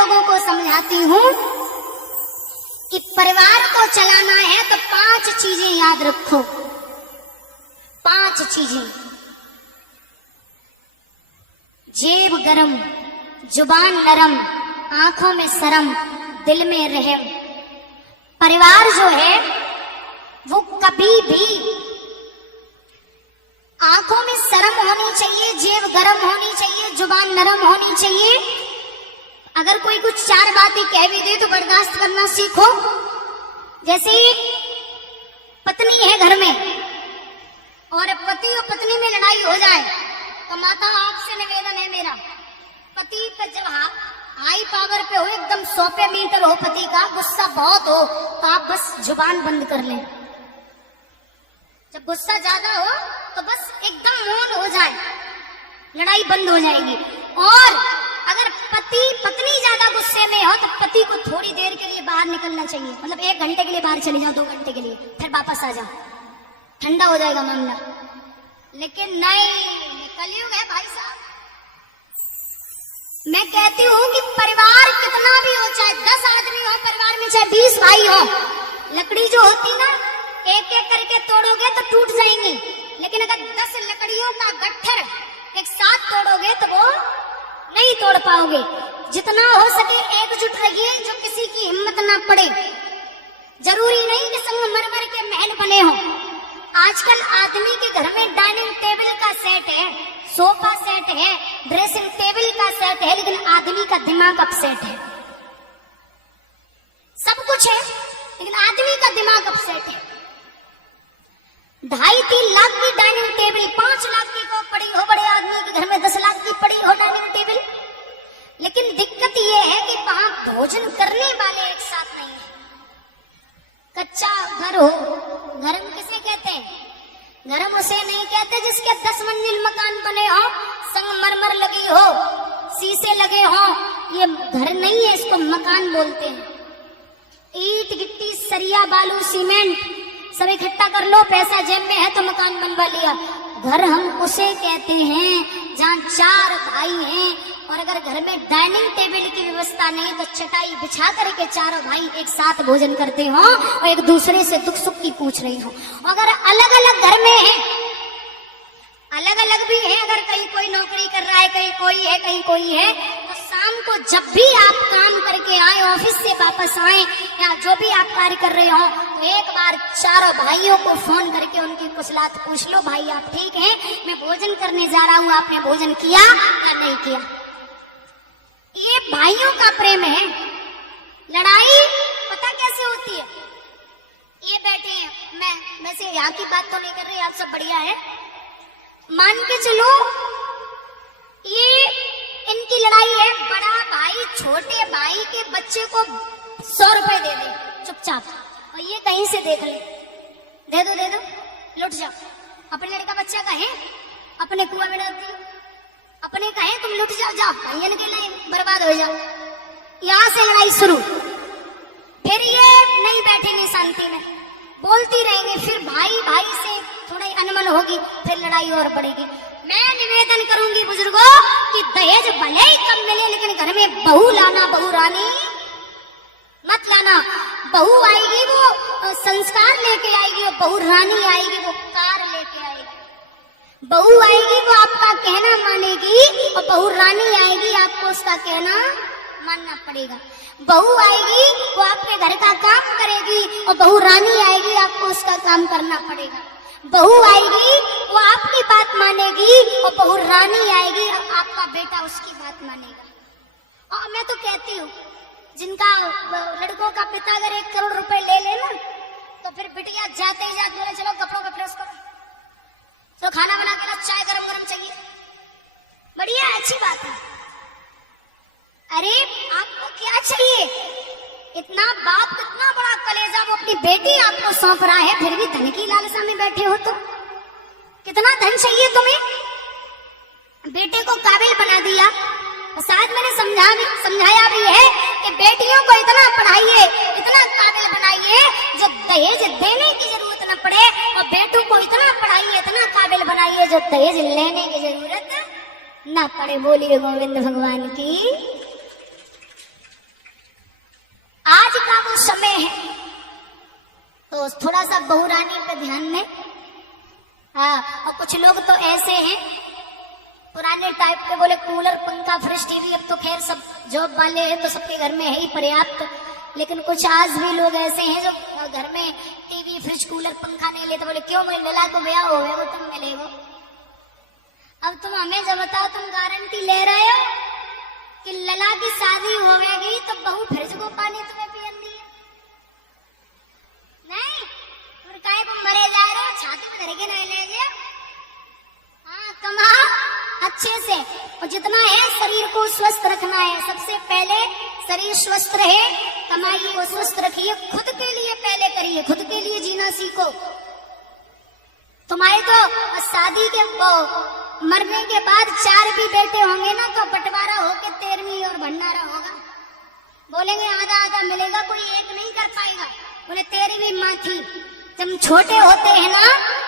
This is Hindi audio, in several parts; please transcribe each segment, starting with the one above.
लोगों को समझाती हूँ कि परिवार को चलाना है तो 5 चीजें याद रखो। 5 चीजें। जेब गरम, जुबान नरम, आंखों में शर्म, दिल में रहम। परिवार जो है वो कभी भी आंखों में शर्म होनी चाहिए, जेब गरम होनी चाहिए, जुबान नरम होनी चाहिए। अगर कोई कुछ 4 बातें कह भी दे तो बर्दाश्त करना सीखो। जैसे पत्नी है घर में और पति और पत्नी में लड़ाई हो जाए तो माता आपसे निवेदन है मेरा, पति पर जब हाई पावर पे हो, एकदम 100 पे मीटर हो पति का, गुस्सा बहुत हो, तो आप बस जुबान बंद कर लें। जब गुस्सा ज्यादा हो तो बस एकदम मौन हो जाए, लड़ाई बंद हो जाएगी। और अगर पति पत्नी ज्यादा गुस्से में हो तो पति को थोड़ी देर के लिए बाहर निकलना चाहिए, मतलब 1 घंटे के लिए बाहर चले जाओ, 2 घंटे के लिए, फिर वापस आ जाओ, ठंडा हो जाएगा मामला। लेकिन नहीं, कलयुग है भाई साहब। मैं कहती हूँ कि परिवार कितना भी हो, चाहे 10 आदमी हो परिवार में, चाहे 20 भाई हो, लकड़ी जो होती ना एक एक करके तोड़ोगे तो टूट जाएंगी, लेकिन अगर 10 लकड़ियों का गट्ठर एक साथ तोड़ोगे तो वो नहीं तोड़ पाओगे। जितना हो सके एकजुट रहिए, जो किसी की हिम्मत ना पड़े। जरूरी नहीं कि संगमरमर के महल बने हो। आजकल आदमी के घर में डाइनिंग टेबल का सेट है, सोफा सेट है, ड्रेसिंग टेबल का सेट है, लेकिन आदमी का दिमाग अपसेट है। सब कुछ है लेकिन आदमी का दिमाग अपसेट है। 2.5-3 लाख की डाइनिंग टेबल 5 लाख की को पड़ी हो, बड़े आदमी के घर में 10 लाख की पड़ी हो डाइनिंग टेबल, लेकिन दिक्कत ये है कि वहां भोजन करने वाले एक साथ नहीं है। कच्चा घर हो, घरम किसे कहते हैं? घरम उसे नहीं कहते जिसके 10 मंजिल मकान बने हो, संगमरमर लगी हो, शीशे लगे हो, ये घर नहीं है, इसको मकान बोलते हैं। ईंट गिट्टी सरिया बालू सीमेंट सब इकट्ठा कर लो, पैसा जेब में है तो मकान बनवा लिया। घर हम उसे कहते हैं जहाँ 4 भाई हैं और अगर घर में डाइनिंग टेबल की व्यवस्था नहीं तो चटाई बिछा करके 4 भाई एक साथ भोजन करते हो और एक दूसरे से दुख सुख की पूछ रही हो। अगर अलग अलग घर में है, अलग अलग भी है, अगर कहीं कोई नौकरी कर रहा है, कहीं कोई है, कहीं कोई है, तो शाम को जब भी आप काम करके आए, ऑफिस से वापस आए या जो भी आप कार्य कर रहे हो, तो एक बार 4 भाइयों को फोन करके उनकी कुशलात पूछ लो, भाई आप ठीक हैं, मैं भोजन करने जा रहा हूँ, आपने भोजन किया या नहीं किया। ये भाइयों का प्रेम है। लड़ाई पता कैसे होती है? ये बैठे हैं, मैं वैसे यहाँ की बात तो नहीं कर रही, आप सब बढ़िया है, मान के चलो ये इनकी लड़ाई है, बड़ा भाई छोटे भाई के बच्चे को 100 रुपए दे दे चुपचाप, और ये कहीं से देख ले, दे दो लुट जाओ। अपने लड़का बच्चा कहे अपने कुआं में डाल दियो, अपने कहे तुम लुट जाओ, जाओ भाइयन के लिए बर्बाद हो जाओ। यहाँ से लड़ाई शुरू, फिर ये नहीं बैठेंगे शांति में, बोलती रहेंगे, फिर भाई भाई से थोड़ी अनमन होगी, फिर लड़ाई और बढ़ेगी। मैं निवेदन करूंगी बुजुर्गों कि दहेज भले ही कम मिले लेकिन घर में बहू लाना, बहू रानी मत लाना। बहू आएगी वो संस्कार लेके आएगी, वो बहू रानी आएगी वो कार लेके आएगी। बहू आएगी वो आपका कहना मानेगी और बहू रानी आएगी आपको उसका कहना मानना पड़ेगा। बहू आएगी वो आपके घर का काम करेगी और बहू रानी आएगी आपको उसका काम करना पड़ेगा। बहू आएगी वो आपकी बात मानेगी और बहू रानी आएगी और आपका बेटा उसकी बात मानेगा। और मैं तो कहती हूँ जिनका लड़कों का पिता अगर 1 करोड़ रुपए ले लेना तो फिर बिटिया जाते ही जाते बोले चलो कपड़ों पे प्रेस करो, तो खाना बना के ला, चाय गरम गरम चाहिए, बढ़िया अच्छी बात है। अरे आपको क्या चाहिए? इतना बाप कितना बड़ा कलेजा वो अपनी बेटी आपको सौंप रहा है, फिर भी धन की लालसा में बैठे हो तो कितना धन चाहिए तुम्हें? बेटे को काबिल बना दिया, और साथ मैंने समझाया भी है कि बेटियों को इतना पढ़ाइए, इतना काबिल बनाइए जो दहेज देने की जरूरत न पड़े, और बेटों को इतना पढ़ाइए, इतना काबिल बनाइए जो दहेज लेने की जरूरत न पड़े। बोलिए गोविंद भगवान की। थोड़ा सा बहुरानी पे ध्यान दें। हाँ, और कुछ लोग तो ऐसे हैं पुराने टाइप के, बोले कूलर पंखा फ्रिज टीवी, अब तो खैर सब जॉब वाले हैं तो सबके घर में है ही पर्याप्त, लेकिन कुछ आज भी लोग ऐसे हैं जो घर में टीवी फ्रिज कूलर पंखा नहीं लेते। बोले क्यों, मेरे लला को ब्याह हो गया वो तुम मिलेगो। अब तुम हमें जब बताओ, तुम गारंटी ले रहे हो कि लला की शादी होगी तो बहू फ्रिज को पानी तुम्हें पियन दी? नहीं, तुम काहे को मरे जा रहे हो, छाती में धर के नहीं ले गया। हाँ, कमाओ अच्छे से, और जितना है शरीर को स्वस्थ रखना है। सबसे पहले शरीर स्वस्थ रहे, कमाई को स्वस्थ रखिए, खुद के लिए पहले करिए, खुद के लिए जीना सीखो। तुम्हारे तो शादी के मरने के बाद 4 भी बेटे होंगे ना, तो बंटवारा होके 13वीं और भंडारा होगा। बोलेंगे आधा आधा मिलेगा, कोई एक नहीं कर पाएगा। बोले 13वीं माँ थी। जब छोटे होते हैं ना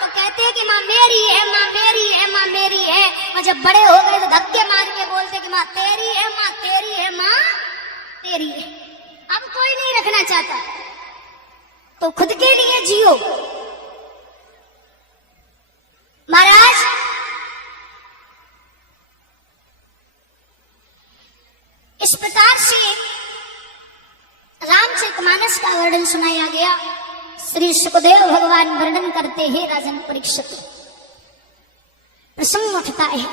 तो कहते हैं कि माँ मेरी है, माँ मेरी है, माँ मेरी है, और जब बड़े हो गए तो धक्के मार के बोलते कि माँ तेरी है, माँ तेरी है, माँ तेरी है। अब कोई नहीं रखना चाहता, तो खुद के लिए जियो। महाराज, इस प्रकार से रामचरितमानस का वर्णन सुनाया गया। श्री सुखदेव भगवान वर्णन करते हैं, राजन परीक्षित प्रसंग उठता है।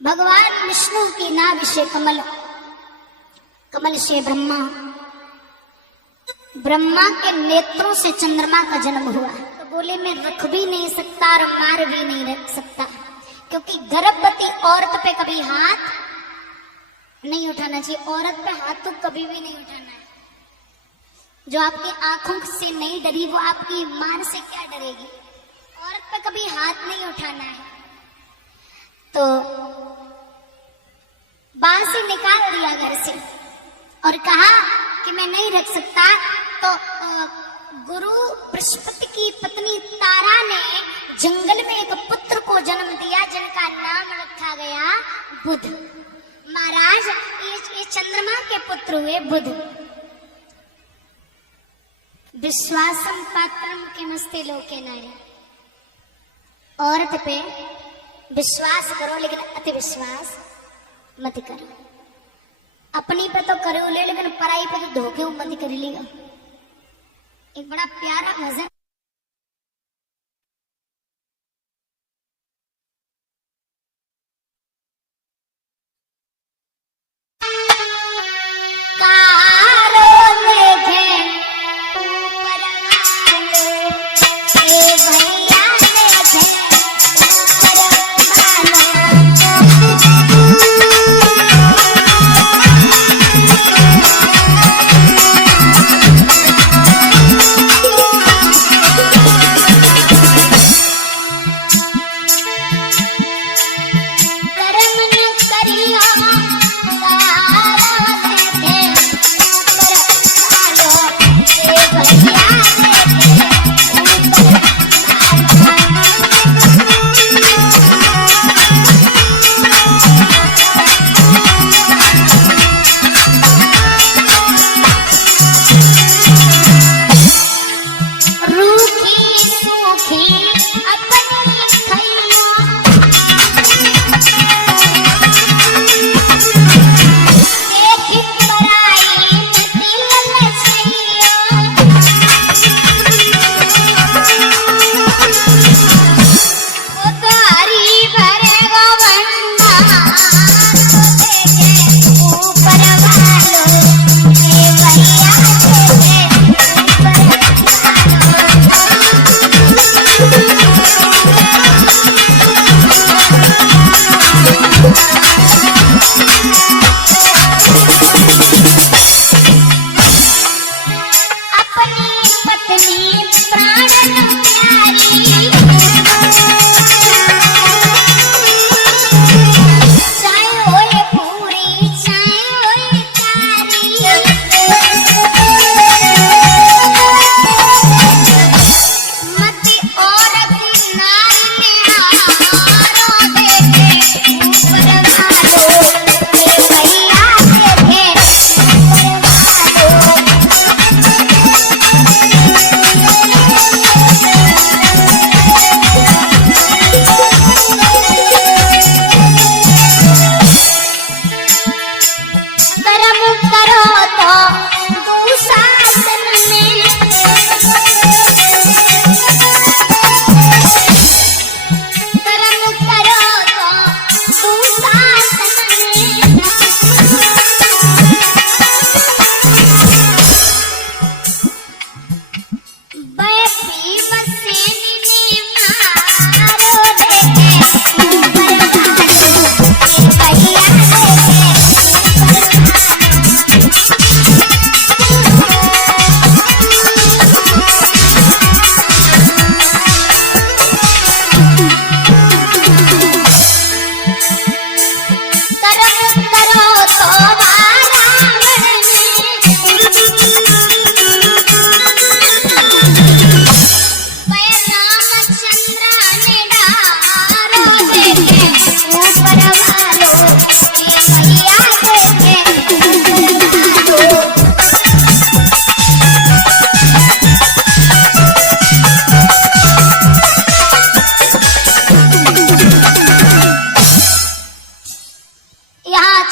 भगवान विष्णु की नाभि से कमल, कमल से ब्रह्मा, ब्रह्मा के नेत्रों से चंद्रमा का जन्म हुआ। तो बोले मैं रख भी नहीं सकता और मार भी नहीं रख सकता, क्योंकि गर्भवती औरत पे कभी हाथ नहीं उठाना चाहिए। औरत पे हाथ तो कभी भी नहीं उठाना है। जो आपकी आंखों से नहीं डरी वो आपकी मान से क्या डरेगी। औरत पे कभी हाथ नहीं उठाना है। तो बांसी निकाल दिया घर से और कहा कि मैं नहीं रख सकता। तो गुरु बृहस्पति की पत्नी तारा ने जंगल में एक पुत्र को जन्म दिया, जिनका नाम रखा गया बुध। महाराज, ये चंद्रमा के पुत्र हुए बुध। विश्वासम पात्रम किमस्ते लोके नारी। औरत पे विश्वास करो, लेकिन अति विश्वास मत करो। अपनी पे तो करो ले, लेकिन पराई पे तो धोखे मत कर लिया। एक बड़ा प्यारा भजन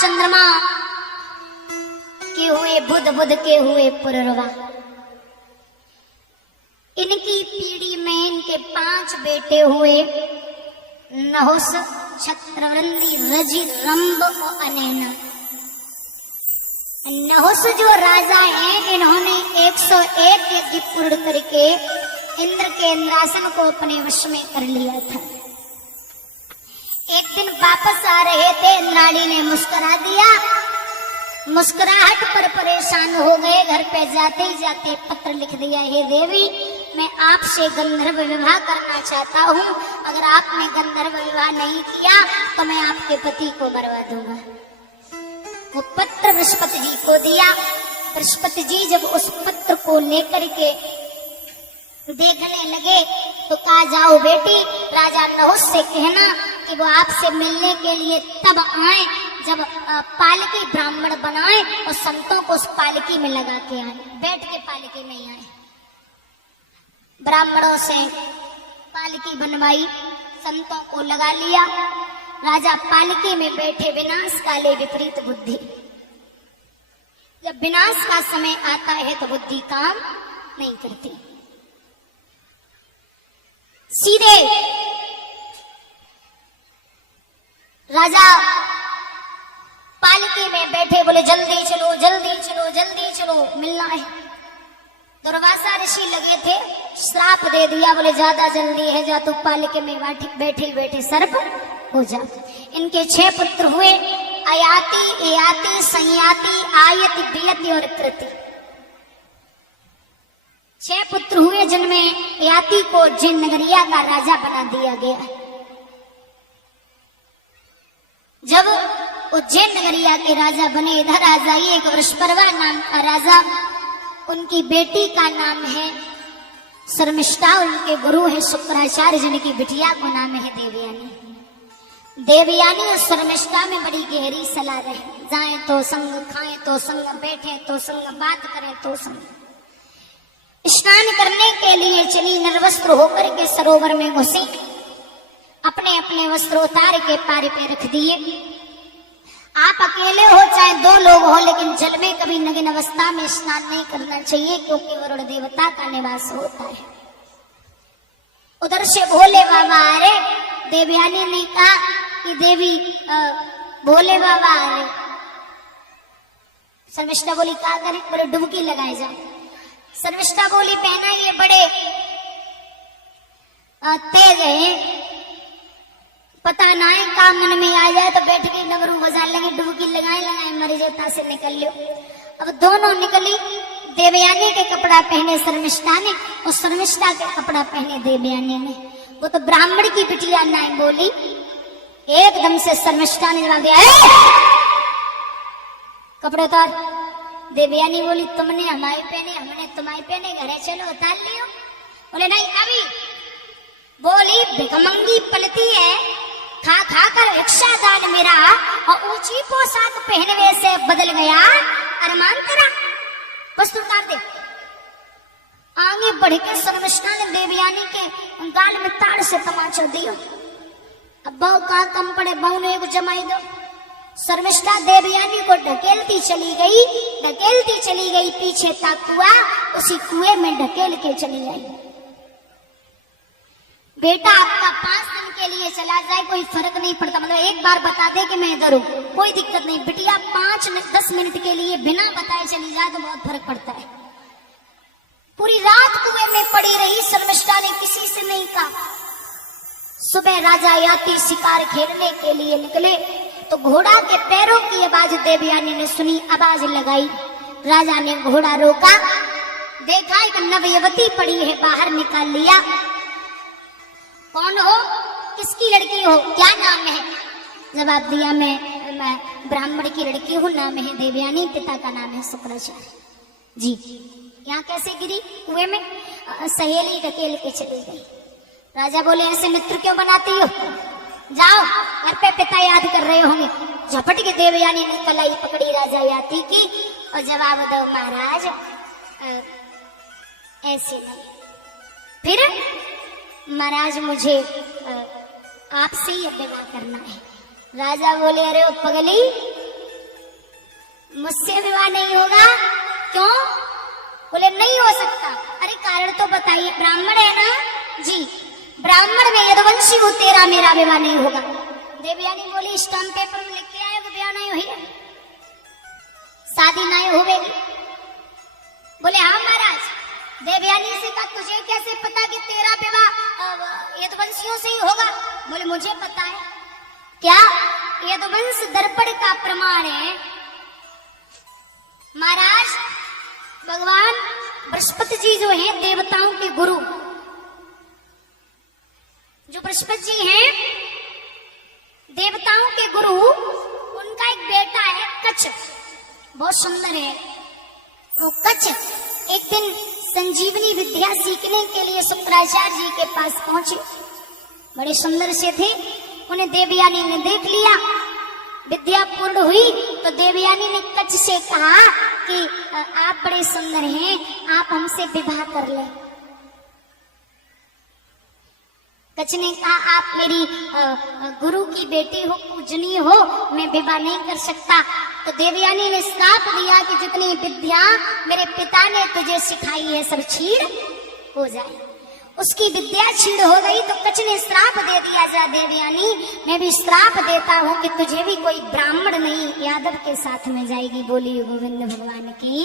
चंद्रमा के हुए बुध, बुध के हुए पुररवा। इनकी पीढ़ी में इनके 5 बेटे हुए, नहुस, छत्रवृंदी, रजि, रंभ और अनैना। नहुस जो राजा हैं, इन्होंने 101 यज्ञ पूर्ण करके इंद्र के इंद्रासन को अपने वश में कर लिया था। एक दिन वापस आ रहे थे, इंद्राणी ने मुस्कुरा दिया। मुस्कुराहट पर परेशान हो गए। घर पे जाते ही जाते पत्र लिख दिया, हे देवी, मैं आपसे गंधर्व विवाह करना चाहता हूँ। अगर आपने गंधर्व विवाह नहीं किया तो मैं आपके पति को मरवा दूंगा। वो पत्र बृहस्पति जी को दिया। बृहस्पति जी जब उस पत्र को लेकर के देखने लगे तो कहा, जाओ बेटी, राजा नहुस से कहना कि वो आपसे मिलने के लिए तब आए जब पालकी ब्राह्मण बनाए और संतों को उस पालकी में लगा के आए। बैठ के पालकी में ही आए। ब्राह्मणों से पालकी बनवाई, संतों को लगा लिया। राजा पालकी में बैठे। विनाश काले विपरीत बुद्धि। जब विनाश का समय आता है तो बुद्धि काम नहीं करती। सीधे राजा पालकी में बैठे, बोले जल्दी चलो, जल्दी चलो, जल्दी चलो, मिलना है। दुर्वासा ऋषि लगे थे, श्राप दे दिया, बोले ज्यादा जल्दी है, जा तू पालकी में बैठे बैठे सर्प हो जा। इनके 6 पुत्र हुए, अयाति, एयाति, संयाति, आयति, बियति और कृति। 6 पुत्र हुए, जिनमें याति को जिन नगरिया का राजा बना दिया गया। जब उज्जैन नगरिया के राजा बने, इधर आ जाइए, एक वृषपर्वा नाम का राजा, उनकी बेटी का नाम है शर्मिष्ठा, उनके गुरु है शुक्राचार्य, जिनकी बिटिया को नाम है देवयानी। देवयानी और शर्मिष्ठा में बड़ी गहरी सलाह रहे। जाए तो संग, खाएं तो संग, बैठे तो संग, बात करें तो संग। स्नान करने के लिए चली, निर्वस्त्र होकर के सरोवर में घुसी, अपने अपने वस्त्र उतार के पार पे रख दिए। आप अकेले हो चाहे 2 लोग हो, लेकिन जल में कभी नग्न अवस्था में स्नान नहीं करना चाहिए, क्योंकि वरुण देवता का निवास होता है। उधर से भोले बाबा आ रहे। देवयानी ने कहा कि देवी भोले बाबा आ रहे। शर्मिष्ठा बोली, क्या करें? बोले डुबकी लगाए जाओ। शर्मिष्ठा बोली, पहना ये बड़े तेज है, पता ना है काम मन में आ जाए तो बैठ के डमरू बजा लेंगे, डुबकी लगाए मर जाता से निकल लो। अब दोनों निकली। देवयानी के कपड़ा पहने शर्मिष्ठा ने और शर्मिष्ठा के कपड़ा पहने देवयानी ने। वो तो ब्राह्मण की बिटिया ना बोली। एकदम से शर्मिष्ठा ने जवाब दिया, कपड़े उतार। देवयानी बोली, तुमने हमारे पहने, हमने तुम्हारे पहने, घरे चलो उतार लियो। बोले नहीं अभी। बोली, भिखमंगी पलती है, खा खा कर भिक्षादान मेरा, और ऊंची पोशाक पहनवे से बदल गया अरमान तेरा, बस तू उतार दे। आगे बढ़ के शर्मिष्ठा ने देवयानी के गाल में ताड़ से तमाचा दिया। अब बहु कहाँ कम पड़े, बहु ने एक जमाई दो। शर्मिष्ठा देवयानी को ढकेलती चली गई, पीछे तक कुआ, उसी कुएं में ढकेल के चली आई। बेटा आपका 5 दिन के लिए चला जाए कोई फर्क नहीं पड़ता, मतलब एक बार बता दे कि मैं इधर हूं, कोई दिक्कत नहीं। बिटिया 5-10 मिनट के लिए बिना बताए चली जाए तो बहुत फर्क पड़ता है। पूरी रात कुएं में पड़ी रही शर्मिष्ठा ने, किसी से नहीं कहा। सुबह राजा याति शिकार खेलने के लिए निकले तो घोड़ा के पैरों की आवाज देवयानी ने सुनी, आवाज लगाई। राजा ने घोड़ा रोका, देखा एक नवयुवती पड़ी है, बाहर निकाल लिया। कौन हो, किसकी लड़की हो, क्या नाम है? जवाब दिया, मैं ब्राह्मण की लड़की हूँ, नाम है देवयानी, पिता का नाम है शुक्राचार्य जी। यहाँ कैसे गिरी कुएं में? सहेली ढकेल के चली गई। राजा बोले, ऐसे मित्र क्यों बनाती हो, जाओ घर पे पिता याद कर रहे होंगे। झपट के देवयानी ने कलाई पकड़ी राजा याति की और जवाब दो, महाराज ऐसे नहीं। फिर महाराज मुझे आपसे ही विवाह करना है। राजा बोले, अरे ओ पगली, मुझसे विवाह नहीं होगा। क्यों? बोले नहीं हो सकता। अरे कारण तो बताइए। ब्राह्मण है ना? जी। ब्राह्मण में यदुवंशी हो, तेरा मेरा विवाह नहीं होगा। देवयानी बोली स्टाम्प पेपर में लिख के आए वो ब्याह नहीं हुई, शादी नहीं होगी। बोले हाँ महाराज। देवयानी से कहा तुझे कैसे पता कि तेरा विवाह यदुवंशियों से ही होगा? बोले मुझे पता है। क्या? यदुवंश दर्पण का प्रमाण है महाराज। भगवान बृहस्पति जी जो हैं देवताओं के गुरु, जो बृहस्पति जी हैं देवताओं के गुरु, उनका एक बेटा है कच्छ, बहुत सुंदर है वो कच्छ। एक दिन संजीवनी विद्या सीखने के लिए शुक्राचार्य जी के पास पहुंचे। बड़े सुंदर से थे, उन्हें देवयानी ने देख लिया। विद्या पूर्ण हुई तो देवयानी ने कच्छ से कहा कि आप बड़े सुंदर हैं, आप हमसे विवाह कर लें। कच्छ ने कहा आप मेरी गुरु की बेटी हो, पूजनीय हो, मैं विवाह नहीं कर सकता। तो देवयानी ने श्राप दिया कि जितनी विद्या मेरे पिता ने तुझे सिखाई है सब छीड़ हो जाए। उसकी विद्या छीड़ हो गई तो कच्छ ने श्राप दे दिया, जा देवयानी मैं भी श्राप देता हूं कि तुझे भी कोई ब्राह्मण नहीं यादव के साथ में जाएगी। बोली गोविंद भगवान की।